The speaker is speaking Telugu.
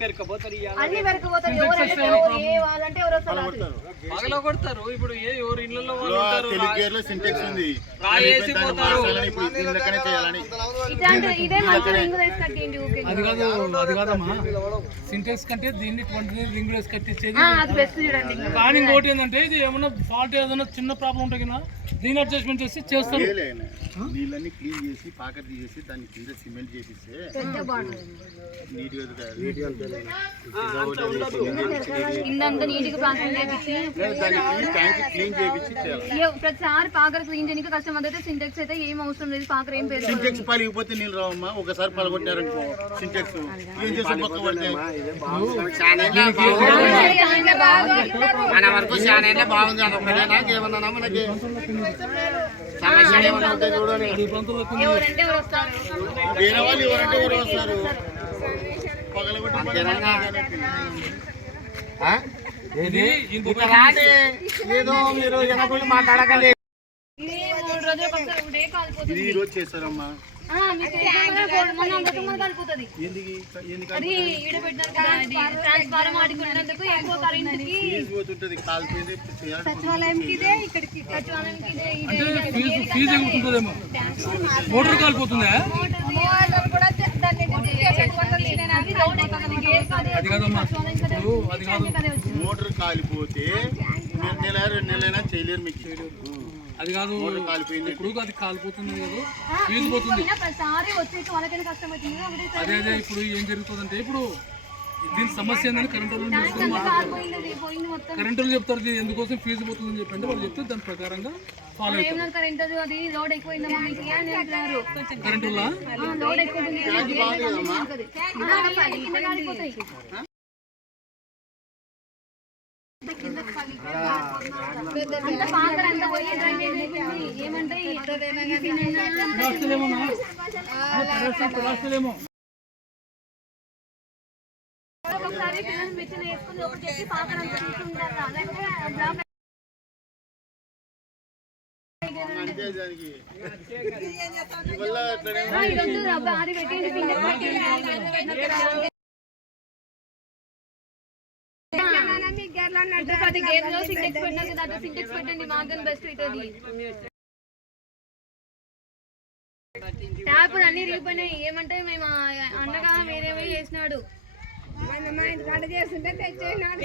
పెరకపోతారు ఇవాళ అన్ని వరకు పోతారు ఎవరంటే ఎవరు ఏ వాళ్ళంటే ఎవరు వస్తారు రాత్రి. పగల కొడతారు. ఇప్పుడు ఏ ఎవరు ఇళ్ళల్లో వాళ్ళు ఉంటారు? తెలుగు గేర్లో సింటెక్స్ ఉంది. రాయేసి దాన్ని పోతారు. మార్చాలని ఇప్పుడు దీని లెక్కనే చేయాలని. ఇట్లాంటి ఇదే మంచి రింగ్ వేసి కట్టేయండి ఊకే? అది కాదు అది కాదమ్మా. సింటెక్స్ కంటే దీన్ని ట్వంటీ రింగ్ వేసి కట్టించేది ఆ, అది బెస్ట్ చూడండి. కానీ ఇంకోటి ఏంటంటే ఇది ఏమన్నా ఫాల్ట్ ఏదైనా చిన్న ప్రాబ్లం ఉంటే కదా దీని అడ్జస్ట్మెంట్ చేసి చేస్తారు. నీళ్ళన్నీ క్లీన్ చేసి పాకర్ తీసేసి దాన్ని కింద సిమెంట్ చేసిస్తే నీట్గా ఇందంతా నీటికి ప్రాంతం ఏ- ప్రతిసారి పాకర్ క్లీన్ చేయడానికి కష్టం అయితే సింటెక్స్ అయితే ఏం అవసరం లేదు పాకర్ ఏం పేరు సింటెక్స్ పలిగిపోతే నీళ్ళు రావమ్మా ఒకసారి పలగొట్టారనుకో సింటెక్స్. ఏం చేస్తాం పక్క మన వరకు చాలా బాగుంది అది ఒక్కటే నాకు ఏమన్నా మనకి. సమస్యలు ఏమన్నా ఉంటే చూడని ఈ ప్రాంతంలో ఎవరంటే ఎవరు వస్తారు? వేరే వాళ్ళు ఎవరంటే ఎవరు వస్తారు? ఏదో? మీరు మాట్లాడకండి. ఇది చేస్తారమ్మా మోటార్ కాలిపోతుందా అది కాదమ్మా. ఇప్పుడు అది కాదు. మోటార్ కాలిపోతే నెల నెల రెండు నెలలైనా చేయలేరు మీకు. అది కాదు. మోటార్ కాలిపోయింది. ఇప్పుడు అది కాలిపోతుంది కదా. ఫీజు పోతుంది. ప్రతిసారి వచ్చేసి వాళ్ళకైనా కష్టం అవుతుంది ఒకటి అదే అదే ఇప్పుడు ఏం జరుగుతుందంటే ఇప్పుడు దీని సమస్య ఏందని కరెంట్ వాళ్ళు కరెంట్ వాళ్ళు చెప్తారు ఎందుకోసం ఫీజు పోతుందని చెప్పండి వాళ్ళు చెప్తే దాని ప్రకారంగా ఫాలో అవుతారు కరెంట్ అది? లోడ్ కరెంట్ ఎక్కువ ఒక్కొక్కసారి పిల్లలు మిషన్ వేసుకుని ఒకటి చెప్పి పాకర్ అంతా తీసుకుంటారు బ్లాక్ అది పిండి లో సింటెక్స్ కదా. అట్లా సింటెక్స్ పెట్టండి మాకు బెస్ట్ ట్యాప్ అన్ని రీపోయినాయి ఏమంటే మేము ఆ- అండగా వేరే చేసినాడు. మా ఇంటి పంట చేస్తుంటే తెచ్చేసినాడు